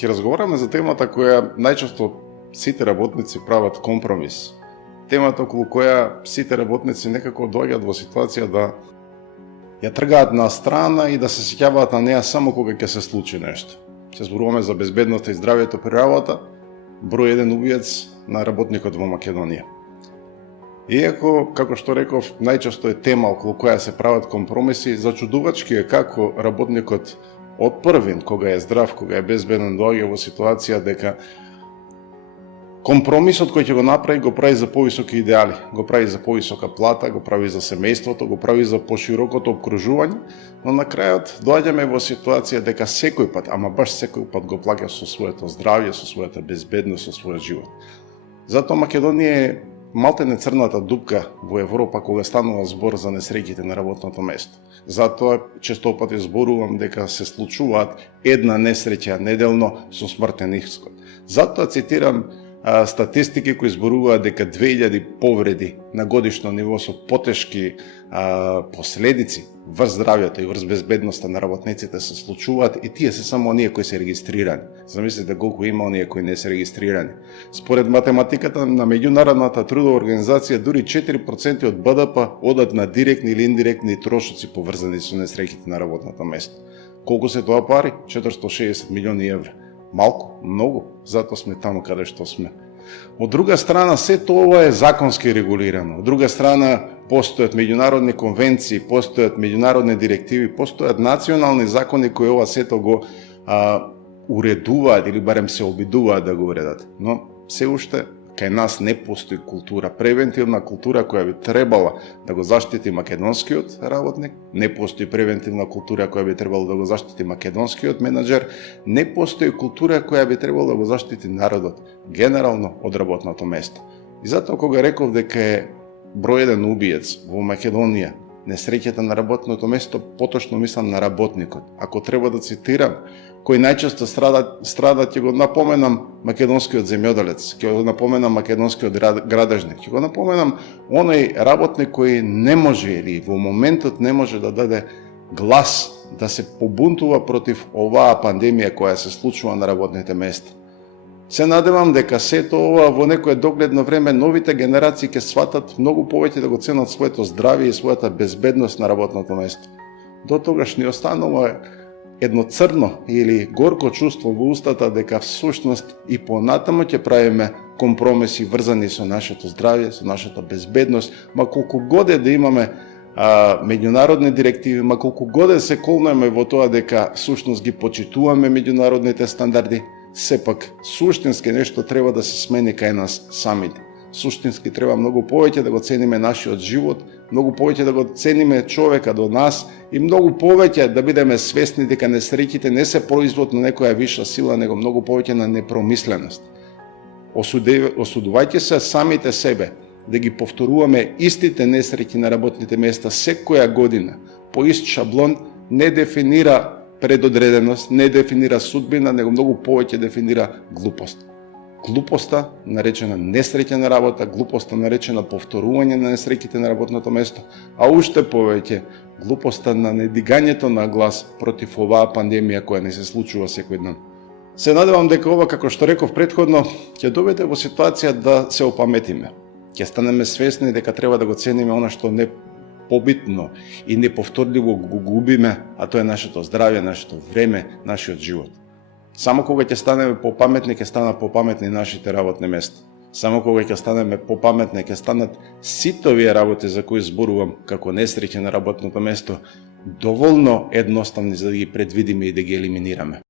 Ќе разговараме за темата која најчесто сите работници прават компромис. Темата околу која сите работници некако доаѓаат во ситуација да ја тргаат на страна и да се сеќаваат на неа само кога ќе се случи нешто. Ќе зборуваме за безбедноста и здравјето при работа, број еден убиец на работникот во Македонија. Иако, како што реков, најчесто е тема околу која се прават компромиси, зачудувачки е како работникот од првин, кога е здрав, кога е безбеден, доаѓа во ситуација дека компромисот кој ќе го прави за повисоки идеали, го прави за повисока плата, го прави за семејството, го прави за поширокото обкружување, но на крајот доаѓаме во ситуација дека секој пат, ама баш секој пат го плаќа со своето здравје, со својата безбедност, со својот живот. Затоа Македонија е малтене црната дупка во Европа кога станува збор за несреќите на работното место. Затоа често пати зборувам дека се случуваат една несреќа неделно со смртен исход. Затоа цитирам статистики кои зборуваат дека 2000 повреди на годишно ниво со потешки последици врз здравјето и врз безбедноста на работниците се случуваат и тие се само оние кои се регистрирани. Замислете колку има оние кои не се регистрирани. Според математиката на Меѓународната трудова организација, дури 4% од БДП одат на директни или индиректни трошоци поврзани со несреќите на работното место. Колку се тоа пари? 460 милиони евра. Малку, многу, затоа сме таму каде што сме. Од друга страна, сето ова е законски регулирано. Од друга страна, постојат меѓународни конвенции, постојат меѓународни директиви, постојат национални закони кои ова сето го уредуваат или барем се обидуваат да го уредат. Но се уште кај нас не постои култура, превентивна култура која би требала да го заштити македонскиот работник, не постои превентивна култура која би требала да го заштити македонскиот менаџер, не постои култура која би требала да го заштити народот, генерално од работното место. И затоа кога реков дека е број еден убиец во Македонија, несреќата на работното место, поточно мислам на работникот. Ако треба да цитирам, кој најчесто страда, ќе го напоменам македонскиот земјоделец, ќе го напоменам македонскиот градежник, ќе го напоменам оној работник кој не може или во моментот не може да даде глас, да се побунтува против оваа пандемија која се случува на работните места. Се надевам дека сето ова во некое догледно време новите генерации ќе сватат многу повеќе да го ценат своето здравје и својата безбедност на работното место. До тогаш ни останува едно црно или горко чувство во устата дека всушност и понатаму ќе правиме компромиси врзани со нашето здравје, со нашата безбедност, ма колку годе да имаме меѓународни директиви, ма колку годе се колнеме во тоа дека всушност ги почитуваме меѓународните стандарди, сепак суштински нешто треба да се смени кај нас самите. Суштински треба многу повеќе да го цениме нашиот живот, многу повеќе да го цениме човека до нас и многу повеќе да бидеме свесни дека несреќите не се производ на некоја виша сила, него многу повеќе на непромисленост. Осудувајќи се самите себе да ги повторуваме истите несреќи на работните места секоја година по ист шаблон не дефинира предодреденост, не дефинира судбина, него многу повеќе дефинира глупост. Глупоста наречена несреќа на работа, глупоста наречена повторување на несреќите на работното место, а уште повеќе глупоста на недигањето на глас против оваа пандемија која не се случува секој ден. Се надевам дека ова, како што реков претходно, ќе доведе во ситуација да се опаметиме. Ќе станеме свесни дека треба да го цениме она што не побитно и неповторливо го губиме, а тоа е нашето здравје, нашето време, нашиот живот. Само кога ќе станеме попаметни, ќе станат попаметни нашите работни места. Само кога ќе станеме попаметни, ќе станат сите овие работи за кои зборувам како несреќа на работното место доволно едноставни за да ги предвидиме и да ги елиминираме.